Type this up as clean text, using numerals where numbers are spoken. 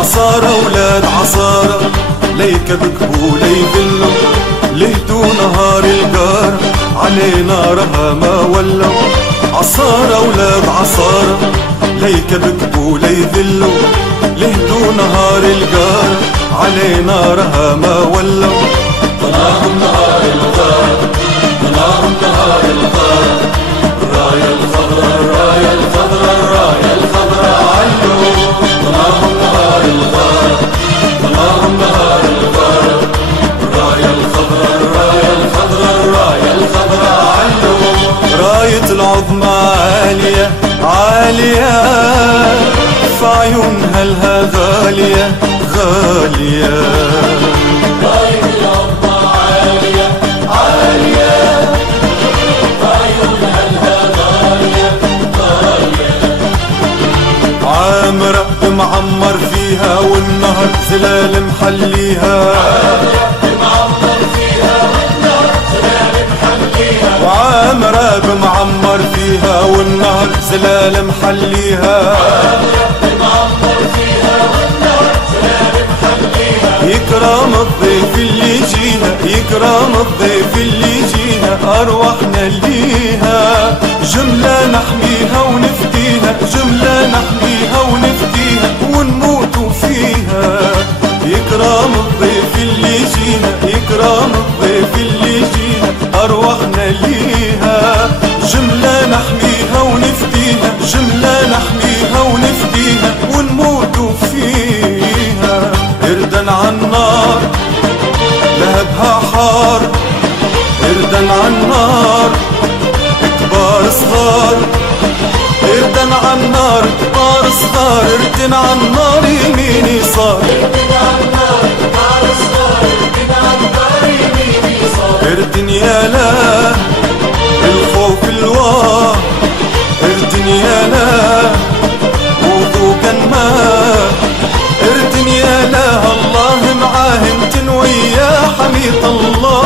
عصارة ولاد عصارة ليك بكبوا ليذلوا لهدوا نهار القار علينا رها ما ولوا عصارة ولاد عصارة ليك بكبوا ليذلوا لهدوا نهار القار علينا رها ما ولوا طلعهم نهار الغار طلعهم نهار الغار الراية الخضراء الراية الخضراء الراية الخضراء علوا طلعهم نهار الغار طلعهم نهار الغار الراية الخضراء الراية الخضراء الراية الخضراء علوا راية العظمى عالية عالية في عيونها لها غالية غالية راية العظمى عالية عالية في عيونها لها غالية غالية عامرة معمر فيها والنهر زلال محليها وعامرة بمعمر فيها والنهر زلال محليها يكرم الضيف اللي يجيها يكرم الضيف اللي يجيها أرواحنا ليها جملة نحميها ونفديها جملة نحميها ونفديها ونموت فيها يكرم الضيف اللي يجيها يكرم الضيف اللي يجيها أرواحنا ليها جملة نحميها ونفديها جملة نحميها ونفديها ونموت فيها إردا عالنار لهبها حار إردا عالنار كبار صغار إردا عالنار كبار صغار إردا عالنار يمين يسار إردن يا لا الخوف الواه إردن يا لا وذوقا ما إردن يا لا الله معاه انت ويا حميد الله